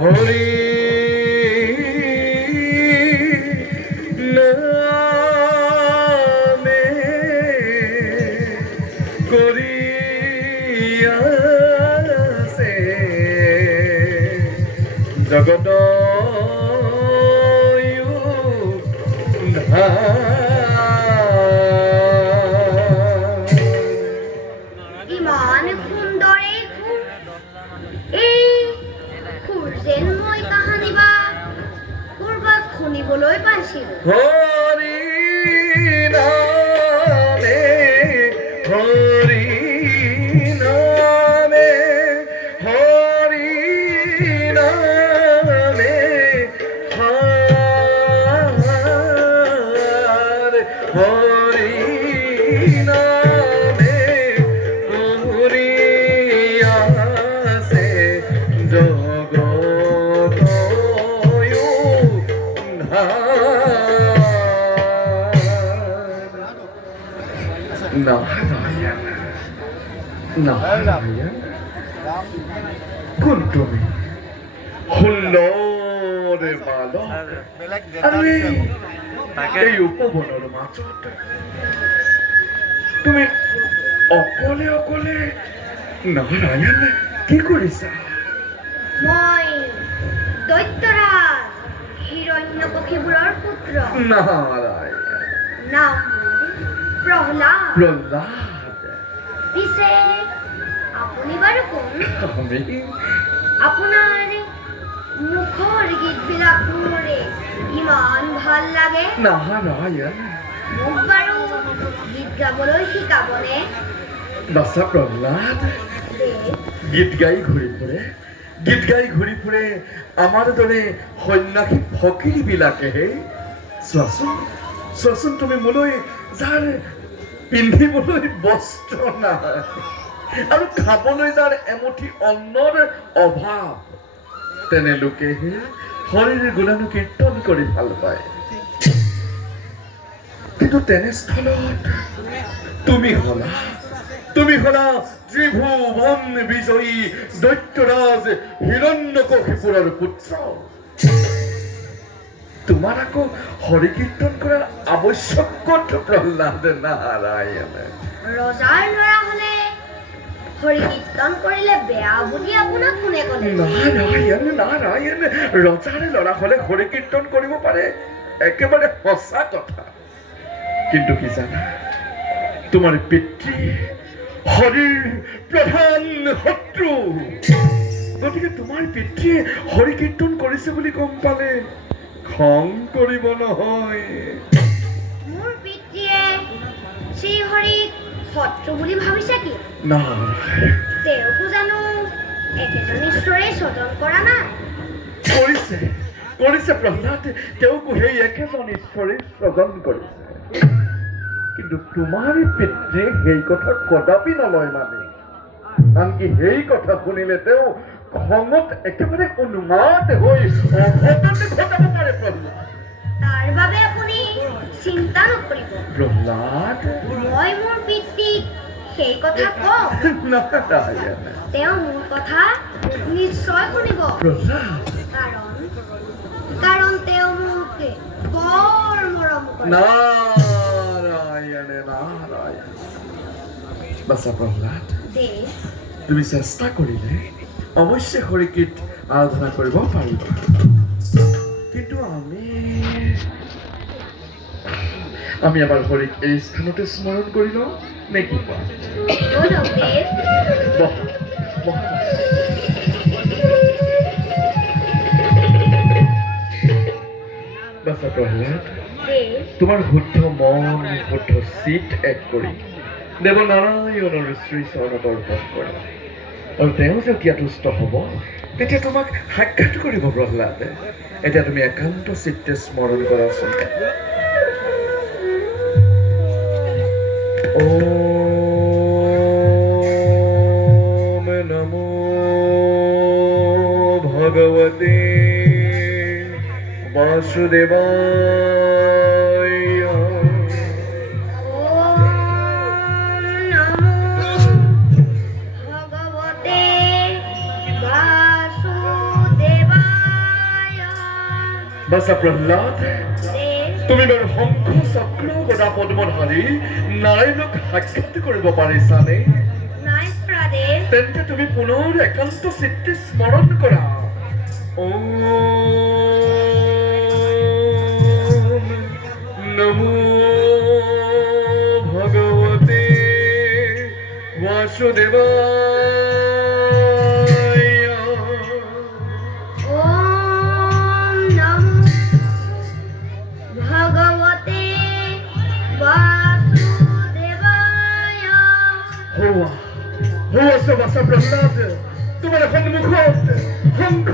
হৰি নামে কৰিয়াছে জগত ইমান সুন্দৰে এই সুৰ যেন মই কাহানি বা ক'ৰবাত শুনিবলৈ পাইছিলোঁ। হৰি নামে হৰি নামে হৰি নামে হৰি নামে কৰিয়াছে জগত নাৰায়ণ নাৰায়ণ কোন তুমি সুন্দৰ বালক আৰু এই উপবনৰ মাজত তুমি অকলে অকলে নাৰায়ণ কি কৰিছা? মই দৈত্যৰাজ হিৰণ্যকশিপুৰৰ পুত্ৰ। নাৰায়ণ নাম প্ৰহ্লাদ। প্ৰহ্লাদ পিছে আপুনি বাৰু কোন? আমি আপোনাৰ মুখৰ গীতবিলাক শুনোৰে ইমান ভাল লাগে। নাৰায়ণ মোক বাৰু গীত গাবলৈ শিকাবনে? বাছা প্ৰহ্লাদ দেৱ, গীত গাই ঘূৰি ফুৰে আমাৰ দৰে সন্যাসী ফকীৰবিলাকেহে। চোৱাচোন তুমি মোলৈ যাৰ পিন্ধিবলৈ বস্ত্ৰ নাই আৰু খাবলৈ যাৰ এমুঠি অন্নৰ অভাৱ, তেনে লোকেহে হৰিৰ গুণানুকীৰ্তন কৰি ভাল পায়। কিন্তু তেনেস্থলত তুমি হলা ত্ৰিভুৱন বিজয়ী দৈত্যৰাজ হিৰণ্যকশিপুৰৰ পুত্ৰ। তোমাৰ আকৌ হৰি কীৰ্তন কৰাৰ আৱশ্যক ক'ত প্ৰহ্লাদ? নাৰায়ণ ৰজাৰ ল'ৰা হ'লে হৰি কীৰ্তন কৰিলে বেয়া বুলি আপোনাক কোনে ক'লে? নাৰায়ণ ৰজাৰ ল'ৰা হ'লে হৰি কীৰ্তন কৰিব পাৰে, একেবাৰে সঁচা কথা। কিন্তু কি জানা, তোমাৰ পিতৃ হৰিৰ প্ৰধান শত্ৰু। গতিকে তোমাৰ পিতৃয়ে হৰি কীৰ্তন কৰিছে বুলি গম পালে খং কৰিব নহয়। মোৰ পিতৃয়ে শ্ৰীহৰিক শত্ৰু বুলি ভাবিছে কি? নাৰায়ণ তেওঁকো জানো একেজন ঈশ্বৰে স্বজন কৰা নাই? কৰিছে প্ৰহ্লাদ, তেওঁকো সেই একেজন ঈশ্বৰে স্বজন কৰিছে। কিন্তু তোমাৰ পিতৃয়ে সেই কথা কদাপি নলয় মানে। আনকি সেই কথা শুনিলে তেওঁ খঙত একেবাৰে উন্মাদ হৈ অঘটন ঘটাব পাৰে। প্ৰহ্লাদ তাৰ বাবে আপুনি চিন্তা নকৰিব। প্ৰহ্লাদ মই মোৰ পিতৃক সেই কথা কওঁ। নাৰায়ণ তেওঁ মোৰ কথা নিশ্চয় শুনিব। প্ৰহ্লাদ কাৰণ তেওঁ মোক বৰ মৰম কৰে। নাৰায়ণ বাছা প্ৰহ্লাদ, দেৱ, তুমি চেষ্টা কৰিলে অৱশ্যে হৰি কীৰ্ত আৰাধনা কৰিব পাৰিবা। কিন্তু আমি এবাৰ হৰিক এই স্থানতে স্মৰণ কৰি লওঁ নে কি কোৱা? বলক দেৱ। বাছা প্ৰহ্লাদ, দেৱ, তোমাৰ শুদ্ধ মন শুদ্ধ চিত এক কৰি দেৱ নাৰায়ণৰ শ্ৰী চৰণত অৰ্পণ কৰা, আৰু তেওঁ যেতিয়া তুষ্ট হ'ব তেতিয়া তোমাক সাক্ষাৎ কৰিব। প্ৰহ্লাদ, এতিয়া তুমি একান্ত চিত্তে স্মৰণ কৰাচোন। ওম নমো ভগৱতে বাসুদেবায়। ওম নমো ভগৱতে বাসুদেৱায়। বাছা প্ৰহ্লাদ, দেৱ তুমি বাৰু শংখ চক্ৰ গদা পদ্মধাৰী নাৰায়ণক সাক্ষাৎ কৰিব পাৰিছানে? নাই পৰা দেৱ। তেন্তে তুমি পুনৰ একান্ত চিত্তে স্মৰণ কৰা। ওম নমো ভগৱতে বাসুদেৱায়। ওম নমো ভগৱতে বাসুদেৱায়। হোৱা আছে বাছা প্ৰহ্লাদ, তোমাৰ সন্মুখত শংখ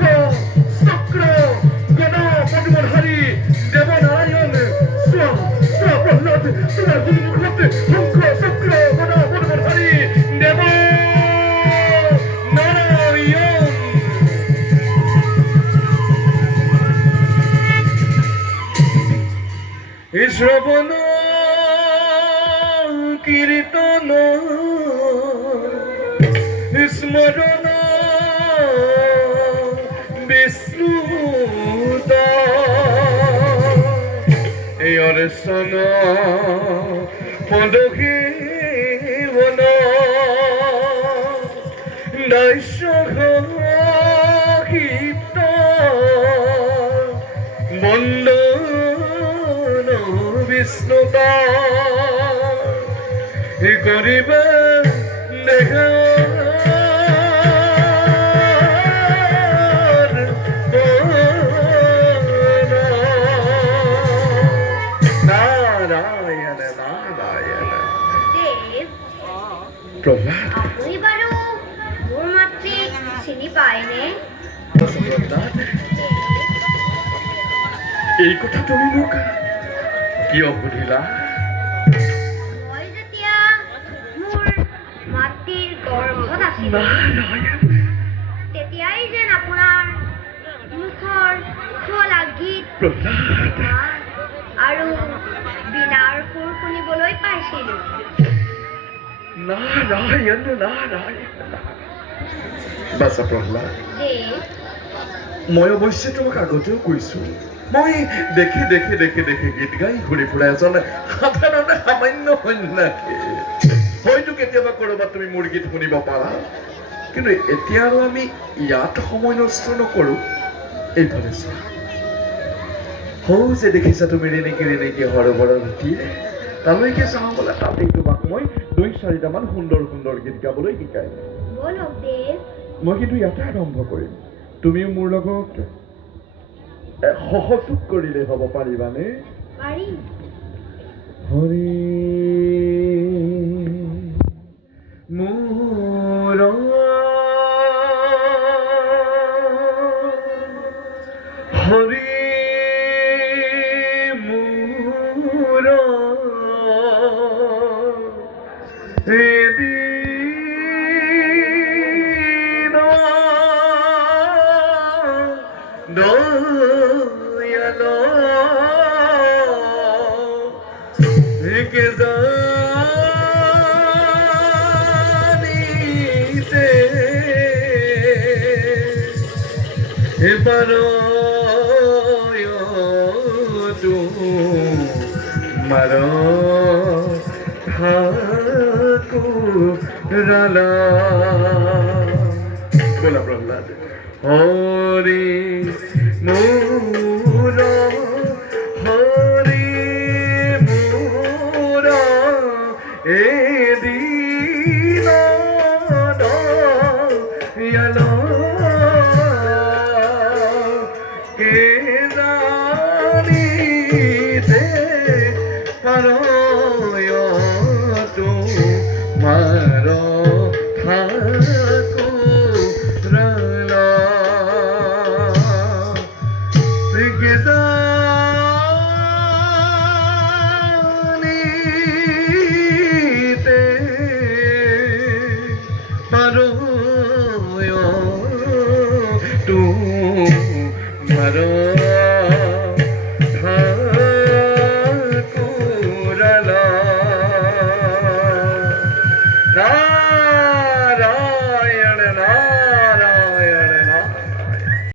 চক্ৰ গদা পদ্মধাৰী দেৱ নাৰায়ণ। চোৱা চোৱা প্ৰহ্লাদ, তোমাৰ সন্মুখত শংখ চক্ৰ গদা পদ্মধাৰী দেৱ নাৰায়ণ। শ্ৰৱণ কীৰ্তন স্মৰণ বিষ্ণুত অৰ্চন পদসেৱন নৈশহিত বন্দন বিষ্ণুতা কৰিবা দেখা নাৰায়ণ নাৰায়ণ। দেৱ প্ৰহ্লাদ, আপুনি বাৰু মোৰ মাতৃক চিনি পায়নে? প্ৰহ্লাদ, এই কথা তুমি মোক কিয় সুধিলা? মই যেতিয়া মোৰ মাতৃৰ গৰ্ভত আছিলোঁ, নাৰায়ণ, তেতিয়াই যেন আপোনাৰ মুখৰ খোলা গীত প্ৰহ্লাদ, মাত আৰু বীণাৰ সুৰ শুনিবলৈ পাইছিলোঁ। নাৰায়ণ নাৰায়ণ। বাছা প্ৰহ্লাদ, দেৱ মই অৱশ্যে তোমাক আগতেও কৈছো, মই দেখি দেখি দেখি দেখি গীত গাই ঘূৰি ফুৰা এজন সাধাৰণ সামান্য সন্যাসী। হয়তো কেতিয়াবা ক'ৰবাত তুমি মোৰ গীত শুনিব পাৰা, কিন্তু এতিয়া আৰু আমি ইয়াত সময় নষ্ট নকৰো। এইফালে চোৱা, হৌ যে দেখিছা তুমি ৰেণিকি ৰেণিকি সৰোবৰৰ তীৰ, তালৈকে চাওঁ বোলে। তাতেই তোমাক মই 2-4টামান সুন্দৰ সুন্দৰ গীত গাবলৈ শিকাই। বলক দেৱ। মই কিন্তু ইয়াতে আৰম্ভ কৰিম, তুমিও মোৰ লগত সহযোগ কৰিলে হ'ব, পাৰিবানে? পাৰিম। হৰি মোৰ হৰি মোৰ এদিন দয়াল কে জানিতে এবার তোমার ঠাকুরালা। বলা প্রহ্লাদ, হরি মোর হরি মোর এদিন দয়াল কে জানিতে পারয় তোমার ঠাকুরালা। কে জানিতে পারয় তোমার